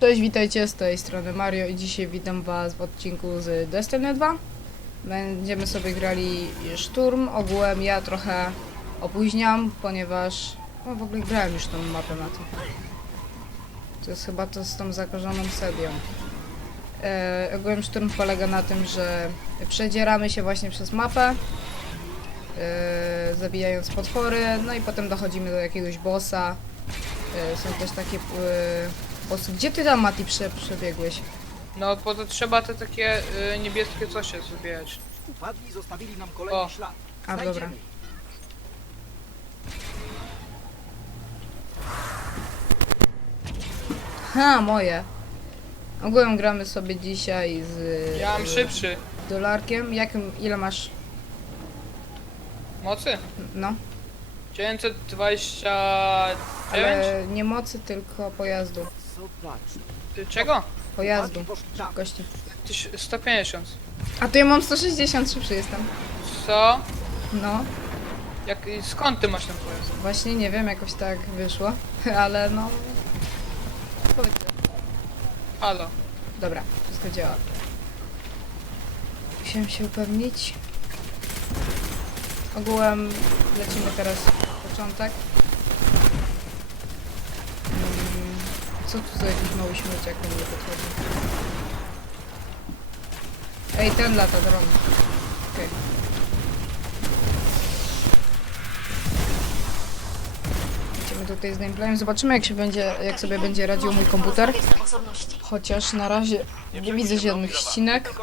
Cześć, witajcie z tej strony Mario i dzisiaj witam was w odcinku z Destiny 2. Będziemy sobie grali szturm. Ogółem ja trochę opóźniam, ponieważ no w ogóle grałem już tą mapę na tym. To jest chyba to z tą zakażoną serią. E, ogółem szturm polega na tym, że przedzieramy się właśnie przez mapę, e, zabijając potwory, no i potem dochodzimy do jakiegoś bossa. E, są też takie Gdzie ty tam, Mati, prze, przebiegłeś? No bo to trzeba te takie y, niebieskie coś zbierać. Upadli zostawili nam kolejny O. ślad. A, Znajdziemy dobra. ich. Ha, moje. Ogółem gramy sobie dzisiaj z Ja mam e, szybszy. dolarkiem. Jakim, ile masz? Mocy? No, 929. ale nie mocy, tylko pojazdu. Zobacz. Czego? Pojazdu. Chłopaki poszli tam. Szybkości. Tyś- 150. A to ja mam 160 szybszy jestem. Co? No, Jak, i skąd ty masz ten pojazd? właśnie nie wiem, jakoś tak wyszło, ale no... Powiedz. Halo. Dobra, wszystko działa. Musiałem się upewnić. Ogółem lecimy teraz początek. Mm, Co tu za jakiś mały śmieciak do mnie podchodzi? Ej, ten lata dron. Okej. Lecimy tutaj z gameplayem. Zobaczymy jak się będzie, jak sobie będzie radził mój komputer. Chociaż na razie nie widzę żadnych ścinek.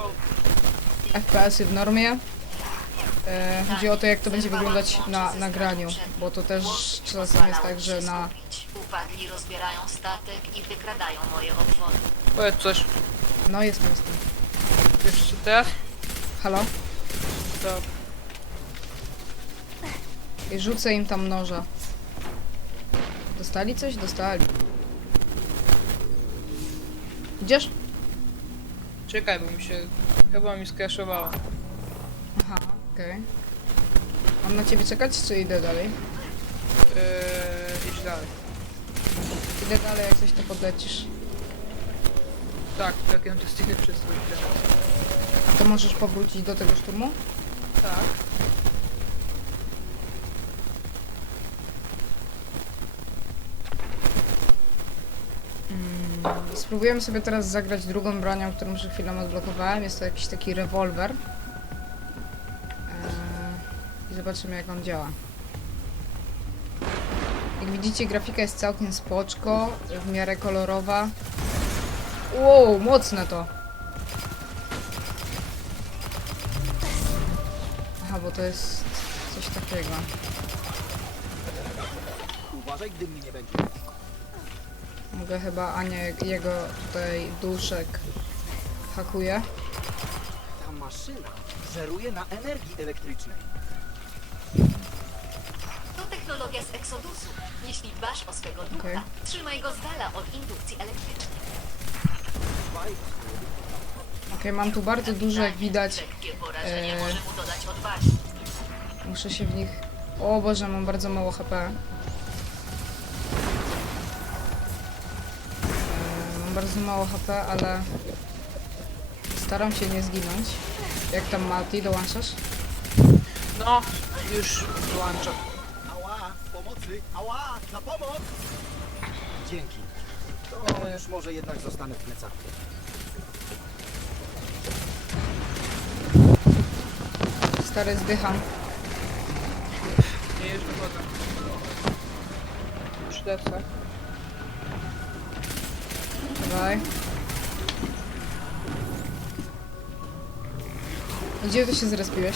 FPS-y w normie. E, chodzi o to, jak to będzie wyglądać na nagraniu, bo to też czasem jest tak, że na... Upadli rozbierają statek i wykradają moje obwody. Powiedz coś. No, jestem, jestem. Wiesz co teraz? Halo? To I rzucę im tam noża. Dostali coś? Dostali. Idziesz? czekaj, bo mi się... Chyba mi skraszowało. Aha, okej. Mam na ciebie czekać, czy idę dalej? Yy, idź dalej. Idę dalej, jak coś to podlecisz. Tak, tak, ja to stykę przez swój. A to możesz powrócić do tego szturmu? Tak. Mm, Spróbujemy sobie teraz zagrać drugą bronią, którą przed chwilą odblokowałem. Jest to jakiś taki rewolwer. Eee, I zobaczymy jak on działa. Jak widzicie grafika jest całkiem spoczko, w miarę kolorowa. Wow, mocne to! Aha, bo to jest coś takiego. Uważaj, gdy mnie nie będzie. Mogę chyba Anię, jego tutaj duszek hakuje. Ta maszyna żeruje na energii elektrycznej. Z Exodusu. Jeśli dbasz o swego ducha, Okej. trzymaj go z dala od indukcji elektrycznej. Okej, mam tu bardzo dużo, jak widać. Lekkie porażenie Eee. może mu dodać odwagi. Muszę się w nich... O Boże, mam bardzo mało HP. Eee, Mam bardzo mało HP, ale staram się nie zginąć. Jak tam Mati, dołączasz? No, już dołączam. Ała, na pomoc! Dzięki. To już może jednak zostanę w plecaku. Stary, zdycham. Nie, już wychodzę. Już lecę. Dawaj. Gdzie ty się zrespiłeś?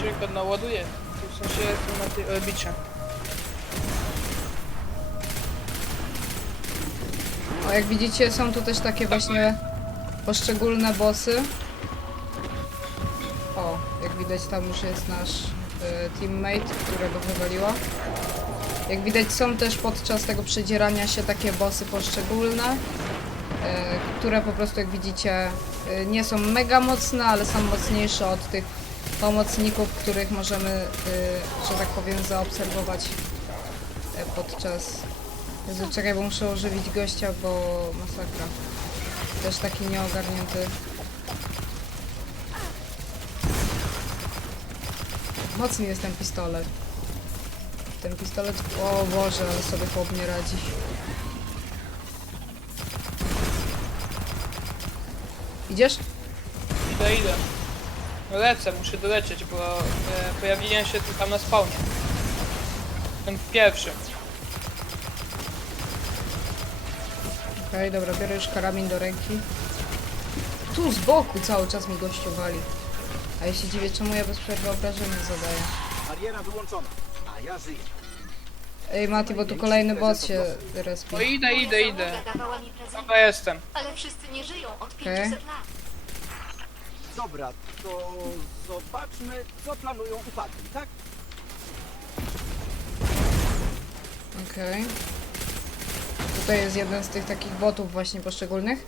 Czekaj, naładuję. W sensie na tej orbicie. O, jak widzicie, są tu też takie właśnie poszczególne bossy. O, jak widać, tam już jest nasz e, teammate, którego wywaliło. Jak widać, są też podczas tego przedzierania się takie bossy poszczególne, e, które po prostu, jak widzicie, e, nie są mega mocne, ale są mocniejsze od tych pomocników, których możemy, e, że tak powiem, zaobserwować e, podczas Jezu, czekaj, bo muszę ożywić gościa, bo masakra. Też taki nieogarnięty. Mocny jest ten pistolet. Ten pistolet... O Boże, ale sobie chłop nie radzi. Idziesz? Idę, idę. Lecę, muszę dolecieć, bo e, pojawiłem się tu tam na spawnie. Ten pierwszy. Okej, dobra, biorę już karabin do ręki. Tu z boku cały czas mi gościu wali. A ja się dziwię, czemu ja bez przerwy obrażenia zadaję. Bariera wyłączona, a ja żyję. Ej Mati, bo tu kolejny boss się respi. O idę, idę, Moja idę. załoga dawała mi prezent, Chyba jestem. ale wszyscy nie żyją od Okej. 500 lat. Dobra, to zobaczmy, co planują upadki, tak? Okej. Tutaj jest jeden z tych takich botów właśnie poszczególnych.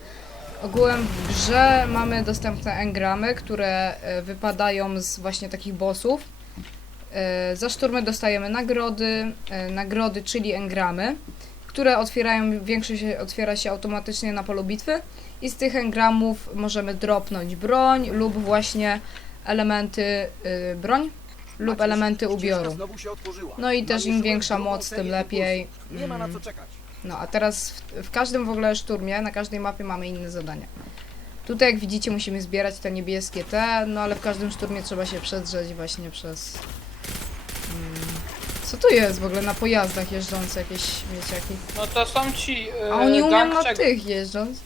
Ogółem w grze mamy dostępne engramy, które e, wypadają z właśnie takich bossów. E, Za szturmy dostajemy nagrody, e, nagrody, czyli engramy, które otwierają, większość otwiera się automatycznie na polu bitwy i z tych engramów możemy dropnąć broń lub właśnie elementy y, broń lub elementy ubioru. No i też im większa moc, tym lepiej. impulsów. Nie ma na Mm. co czekać. No a teraz w, w każdym w ogóle szturmie, na każdej mapie mamy inne zadania. Tutaj jak widzicie musimy zbierać te niebieskie te, no ale w każdym szturmie trzeba się przedrzeć właśnie przez... Mm, co tu jest w ogóle na pojazdach jeżdżące jakieś śmieciaki? No to są ci e, A oni umieją gang na czego? tych jeżdżąc?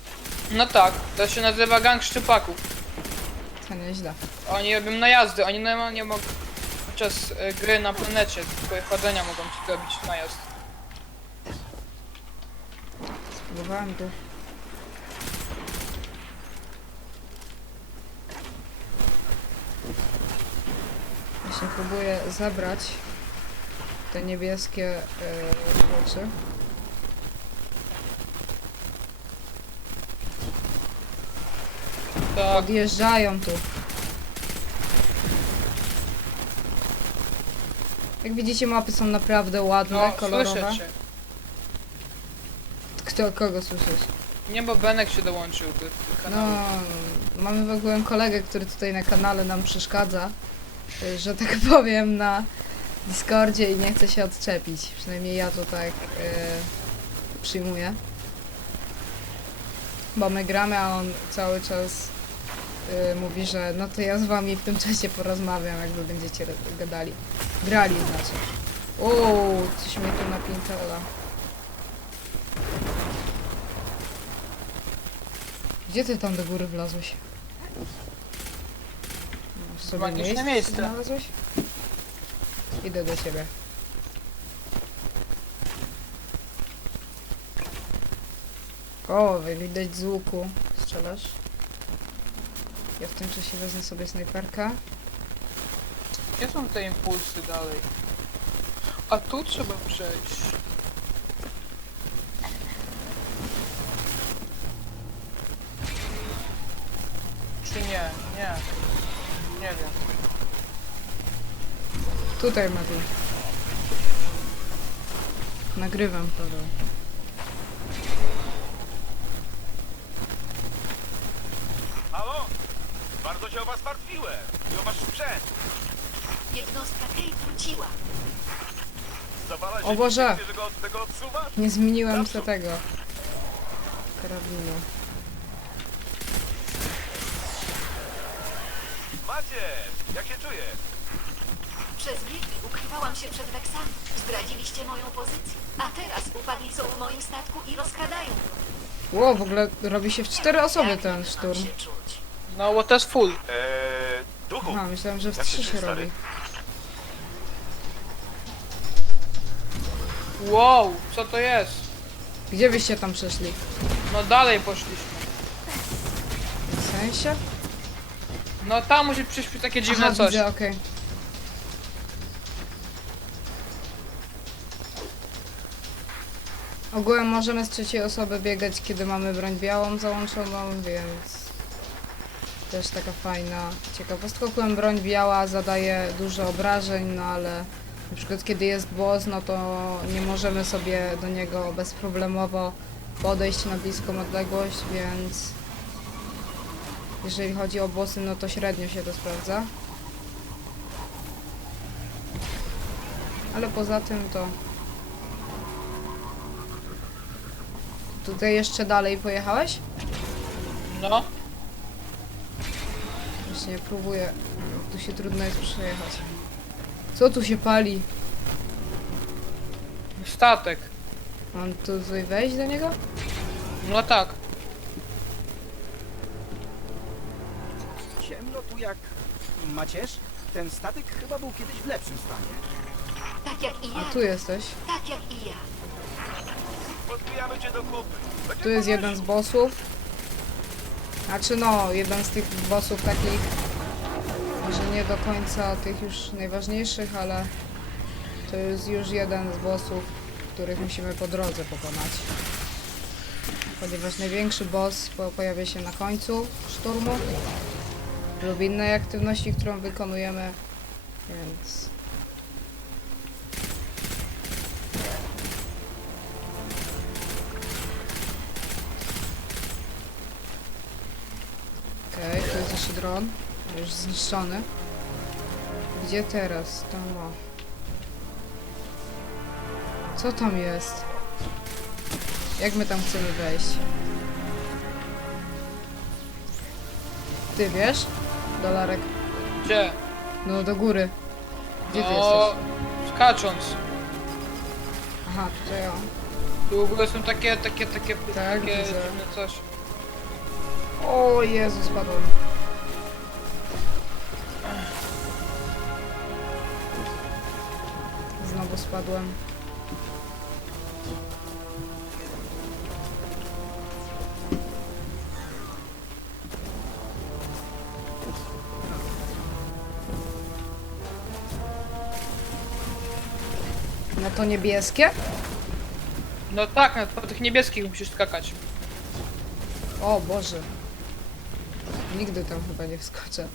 No tak, to się nazywa gang szczypaków. To nieźle. Oni robią najazdy, oni normalnie mogą podczas e, gry na planecie, tylko chodzenia mogą ci zrobić najazd. Spróbowałem tu. Właśnie próbuję zebrać te niebieskie e, rzeczy. Tak, Odjeżdżają tu. Jak widzicie mapy są naprawdę ładne, no kolorowe. słyszę cię. Kto, kogo słyszeć? Nie, bo Benek się dołączył do No, kanału. mamy w ogóle kolegę, który tutaj na kanale nam przeszkadza, y, że tak powiem, na Discordzie i nie chce się odczepić. Przynajmniej ja to tak y, przyjmuję. Bo my gramy, a on cały czas y, mówi, że no to ja z wami w tym czasie porozmawiam, jak wy będziecie gadali. Grali znaczy. Uuu, coś mnie tu napiętala. Gdzie ty tam do góry wlazłeś? Masz sobie Magiczne miejsce miejsce. znalazłeś? Idę do ciebie. O, widać z łuku. Strzelasz? Ja w tym czasie wezmę sobie snajperkę. Gdzie są te impulsy dalej? A tu trzeba przejść. Tutaj, Mati. Nagrywam, Paweł. Halo? Bardzo się o was martwiłem i o wasz sprzęt. Jednostka Kate wróciła. Zawala się O Boże! że go od tego odsuwasz? Nie zmieniłem se tego. Karabinu. Macie, jak się czujesz? Przez wieki ukrywałam się przed Weksami. Zdradziliście moją pozycję. A teraz upadli są w moim statku i rozkradają go. Ło, w ogóle robi się w cztery osoby Jak ten mam szturm. się czuć? No, to jest full. Eee, duchu. Aha, myślałem, że w Jak się trzy się czujesz, stary? robi. Wow, co to jest? Gdzie byście tam przeszli? No dalej poszliśmy. W sensie? No tam musi przyjść takie dziwne Aha, coś. widzę, okej. Ogółem możemy z trzeciej osoby biegać, kiedy mamy broń białą załączoną, więc też taka fajna ciekawostka. Ogółem broń biała zadaje dużo obrażeń, no ale Na przykład kiedy jest boss, no to nie możemy sobie do niego bezproblemowo podejść na bliską odległość, więc jeżeli chodzi o bossy, no to średnio się to sprawdza. Ale poza tym to... Tutaj jeszcze dalej pojechałeś? No, Właśnie próbuję. Tu się trudno jest przejechać. Co tu się pali? statek. Mam tu tutaj wejść do niego? No tak. Ciemno tu jak macierz. Ten statek chyba był kiedyś w lepszym stanie. Tak jak i A ja. tu jesteś. Tak jak i ja. Podbijamy cię do kupy. Będzie Tu jest jeden z bossów. Znaczy no, jeden z tych bossów takich może nie do końca tych już najważniejszych, ale to jest już jeden z bossów, których musimy po drodze pokonać. Ponieważ największy boss po- pojawia się na końcu szturmu lub innej aktywności, którą wykonujemy, więc dron. Już zniszczony. Gdzie teraz? Tam o. Co tam jest? Jak my tam chcemy wejść? Ty wiesz? Dolarek. Gdzie? No do góry. Gdzie ty no, jesteś? skacząc. Aha, tutaj o. Tu w ogóle są takie, takie, takie, Tak, takie widzę. dziwne coś. O Jezu, spadłem. No to niebieskie? No tak, no, po tych niebieskich musisz skakać. O Boże. Nigdy tam chyba nie wskoczę.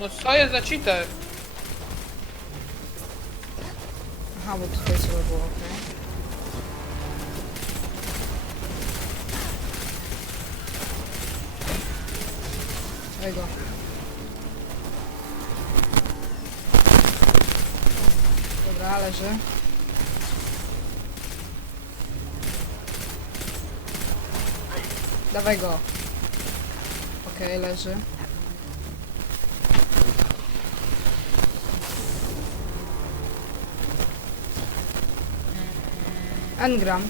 No co jest za cheater? Aha, bo tutaj trzeba było, okej. Daj go. Dobra, leży. Dawaj go. Okej, leży. Engram.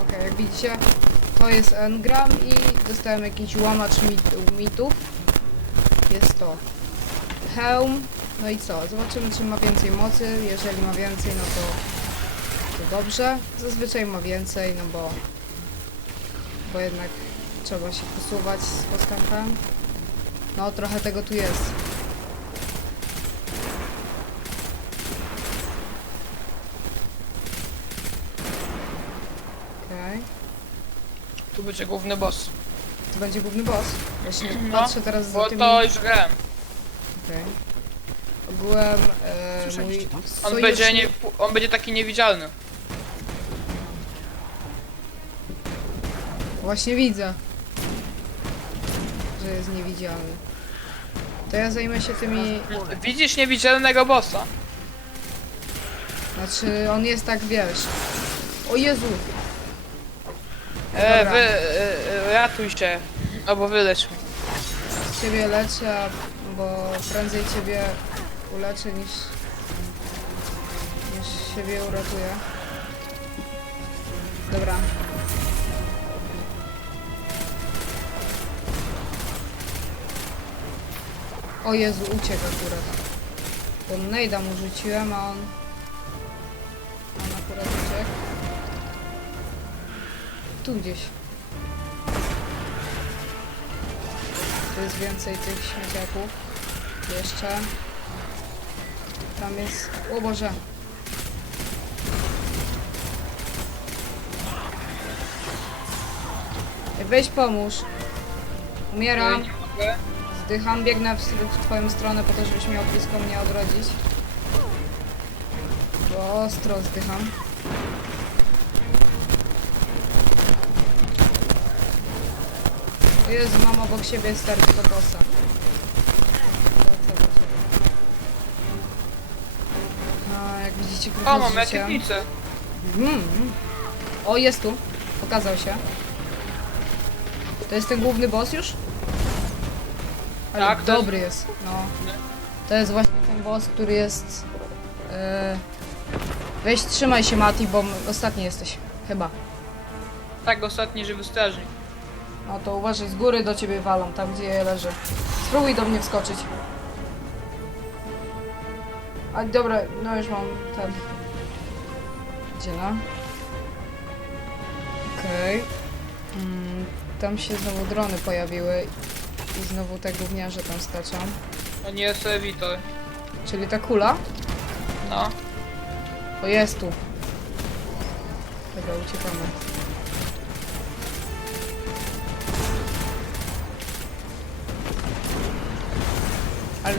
Okej, jak widzicie, to jest engram i dostałem jakiś łamacz mit mitów. Jest to hełm. No i co? Zobaczymy, czy ma więcej mocy. Jeżeli ma więcej, no to, to dobrze. Zazwyczaj ma więcej, no bo, bo jednak trzeba się posuwać z postępem. No, trochę tego tu jest. Okej. Tu będzie główny boss. To będzie główny boss. Właśnie No, patrzę teraz za Bo tymi... to już grałem. Okej. Ogółem e, mój Słyszeliście to? On sojusznik... będzie, nie, on będzie taki niewidzialny. Właśnie widzę, że jest niewidzialny. To ja zajmę się tymi... Widzisz niewidzialnego bossa? Znaczy, on jest tak, wiesz... O Jezu! E, Dobra. wy, e, e, ratuj się. Albo wylecz mnie. Ciebie leczę, bo prędzej ciebie uleczę niż... niż siebie uratuję. Dobra. O Jezu, uciekł akurat. Bo nejda mu rzuciłem, a. On Tu gdzieś. Tu jest więcej tych śmieciaków. Jeszcze. Tam jest... O Boże! Weź pomóż. Umieram, zdycham, biegnę w, w twoją stronę po to, żebyś miał blisko mnie odrodzić. Bo ostro zdycham. Jezu, mam obok siebie starcie do bossa. Lecę do ciebie. A, jak widzicie, krótko O, mam rakietnicę. Mm. O, jest tu. Pokazał się. To jest ten główny boss już? Ale Tak, to jest- dobry jest. No. To jest właśnie ten boss, który jest... E... Weź, trzymaj się, Mati, bo m- ostatni jesteś. Chyba. Tak, ostatni żywy strażnik. No to uważaj, z góry do ciebie walą, tam gdzie ja leżę. Spróbuj do mnie wskoczyć. A dobra, no już mam ten. Gdzie no? Okej. Mm, tam się znowu drony pojawiły i znowu te gówniarze tam skaczą. To nie jest Evitor. Czyli ta kula? No. O, jest tu. Dobra, uciekamy.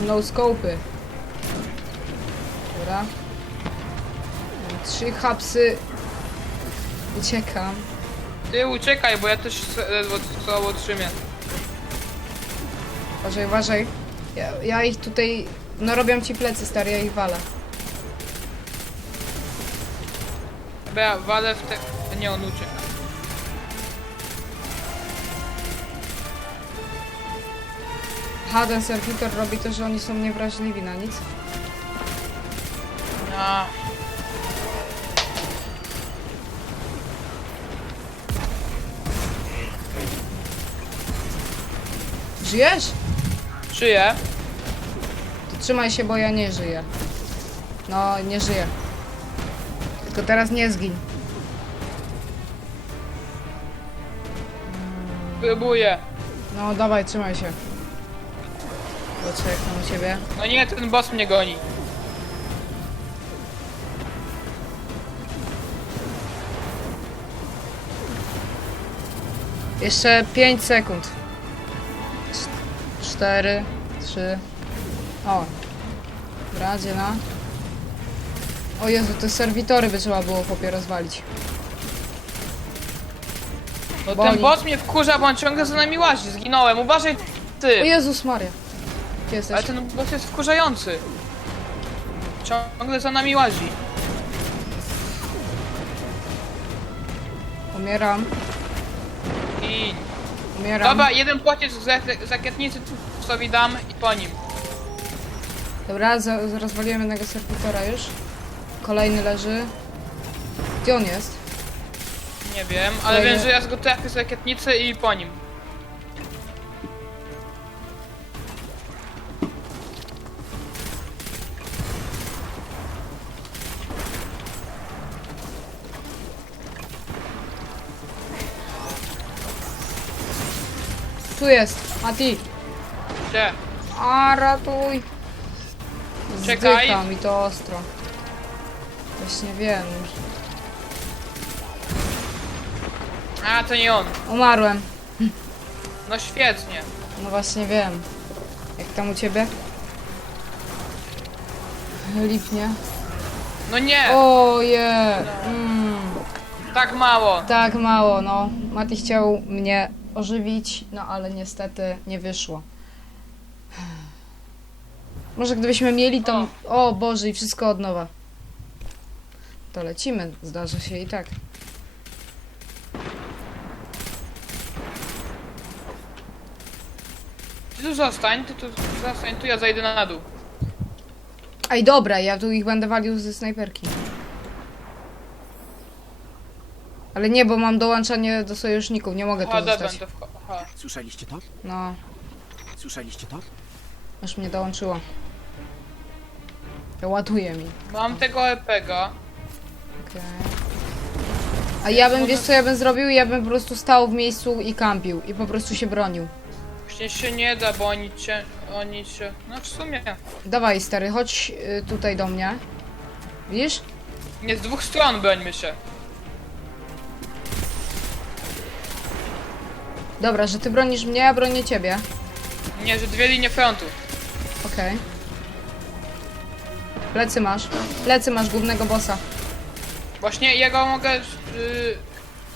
No scopy. Dobra. Mam trzy hapsy. Uciekam. Ty uciekaj, bo ja też ledwo słabo trzymię. Uważaj, uważaj. Ja, ja ich tutaj... No robią ci plecy, stary, ja ich walę. Bo ja walę w te... Nie, on ucieka. Ha, ten serwitor robi to, że oni są niewrażliwi na nic. A, Żyjesz? żyję. To trzymaj się, bo ja nie żyję. No, nie żyję. Tylko teraz nie zgiń. Próbuję. No, dawaj, trzymaj się. Jak tam u ciebie. No nie, ten boss mnie goni. Jeszcze 5 sekund. 4, 3. O. Dobra, dziena. O Jezu, te serwitory by trzeba było chłopie rozwalić. No Boli. ten boss mnie wkurza, bo on ciągle za nami łazi. Zginąłem. Uważaj O ty. Jezus Maria. Gdzie jesteś? Ale ten boss jest wkurzający. Ciągle za nami łazi. Umieram, I... umieram. Dobra, jeden pocisk z rak- z rakietnicy sobie dam i po nim. Dobra, za, za- rozwaliłem jednego serwitora już. Kolejny leży. Gdzie on jest? Nie wiem, ale Kolejny- wiem, że ja go trafię z rakietnicy i po nim. Tu jest. Mati. Gdzie? A, ratuj. Czekaj. Mi to ostro. Właśnie wiem. A, to nie on. Umarłem. No świetnie. No właśnie wiem. Jak tam u ciebie? Lipnie. No nie, Oje. Mm, tak mało. tak mało, no. Mati chciał mnie ożywić, no ale niestety nie wyszło. Może gdybyśmy mieli tą... O Boże, i wszystko od nowa. To lecimy, zdarza się i tak. Ty tu zostań, ty tu zostań, tu ja zajdę na dół. Ej, dobra, ja tu ich będę walił ze snajperki. Ale nie, bo mam dołączanie do sojuszników, nie mogę tu Aha, zostać. będę wcho- Aha. Słyszeliście to? No, Słyszeliście to? już mnie dołączyło. To ładuje mi. Mam tego RPG-a. Okej. A ja bym, wiesz co ja bym zrobił? Ja bym po prostu stał w miejscu i kampił. I po prostu się bronił. Właśnie się nie da, bo oni cię... Oni cię... No w sumie. Dawaj, stary, chodź y, tutaj do mnie. Widzisz? Nie, z dwóch stron brońmy się. Dobra, że ty bronisz mnie, ja bronię ciebie. Nie, że dwie linie frontu. Okej. Plecy masz. Plecy masz głównego bossa. Właśnie jego mogę... y,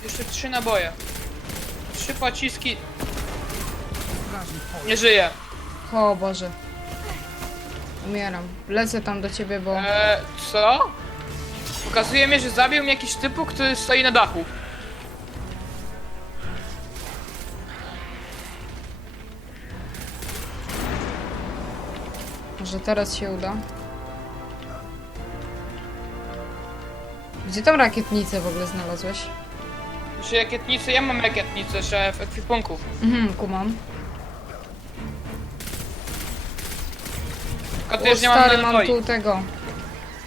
jeszcze trzy naboje. Trzy pociski. Nie żyje. O Boże. Umieram. Lecę tam do ciebie, bo... E, co? Pokazuje mi, że zabił mnie jakiś typu, który stoi na dachu. Może teraz się uda. Gdzie tam rakietnicę w ogóle znalazłeś? Rakietnicy, ja mam rakietnicę, że w ekwipunku. Mhm, kumam. Tylko O też nie mam stary, na mam tu tego.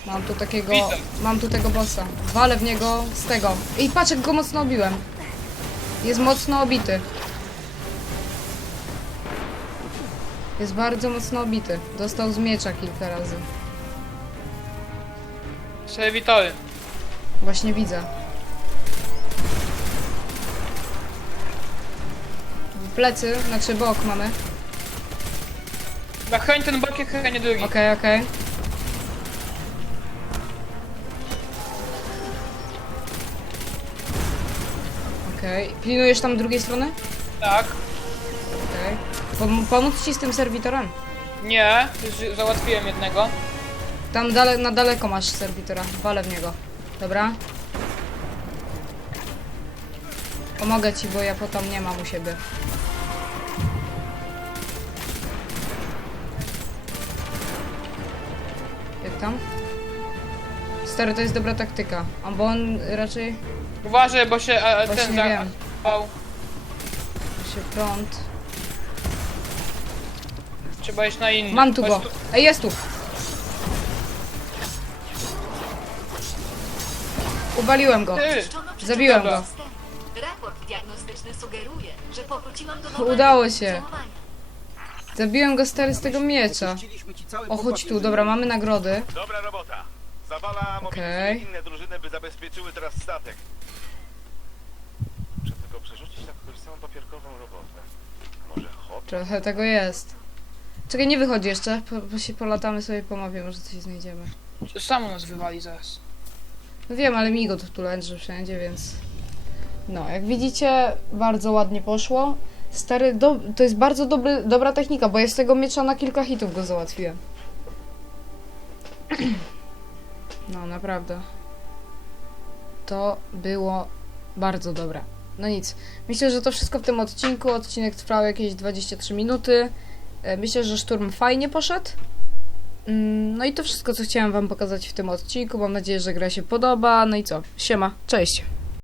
Mam tu takiego... Widzę. Mam tu tego bossa. Walę w niego z tego. I patrz jak go mocno obiłem. Jest mocno obity. Jest bardzo mocno obity. Dostał z miecza kilka razy. Serwitory. Właśnie widzę. Plecy, znaczy bok mamy. Chyba chroń ten bok, jak chronię drugi. Okej, okej. Okej. Pilnujesz tam drugiej strony? Tak. Pom- pomóc ci z tym serwitorem? Nie, już załatwiłem jednego. Tam dale na daleko masz serwitora. Walę w niego. Dobra? Pomogę ci, bo ja potem nie mam u siebie. Jak tam? Stary, to jest dobra taktyka. A bo on raczej Uważaj, bo się a, Właśnie ten wiem. zapał. się prąd. Trzeba iść na inny. Mam tu Chodź go. Ej, jest tu. Uwaliłem go. Ty, Zabiłem Dobra. go. Raport diagnostyczny sugeruje, że powróciłam do normalnego Udało się. funkcjonowania. Zabiłem go stary z tego miecza. Opuściliśmy ci cały O, chodź tu, dobra, mamy nagrody. Dobra robota. Zawala mobilizuje Okej. inne drużyny, by zabezpieczyły teraz statek. Muszę tylko przerzucić na kogoś samą papierkową robotę. Może hop? Trochę tego jest. Czekaj, nie wychodzi jeszcze. Po, po się polatamy sobie, pomawiamy, może coś znajdziemy. Samo nas wywali zaraz. No wiem, ale migot tu leży wszędzie, więc... No, jak widzicie, bardzo ładnie poszło. Stary, do, to jest bardzo dobry, dobra technika, bo ja z tego miecza na kilka hitów go załatwiłem. No, naprawdę. To było bardzo dobre. No nic. Myślę, że to wszystko w tym odcinku. Odcinek trwał jakieś 23 minuty. E, Myślę, że szturm fajnie poszedł. Mm, No i to wszystko, co chciałam wam pokazać w tym odcinku. Mam nadzieję, że gra się podoba. No i co? Siema, cześć.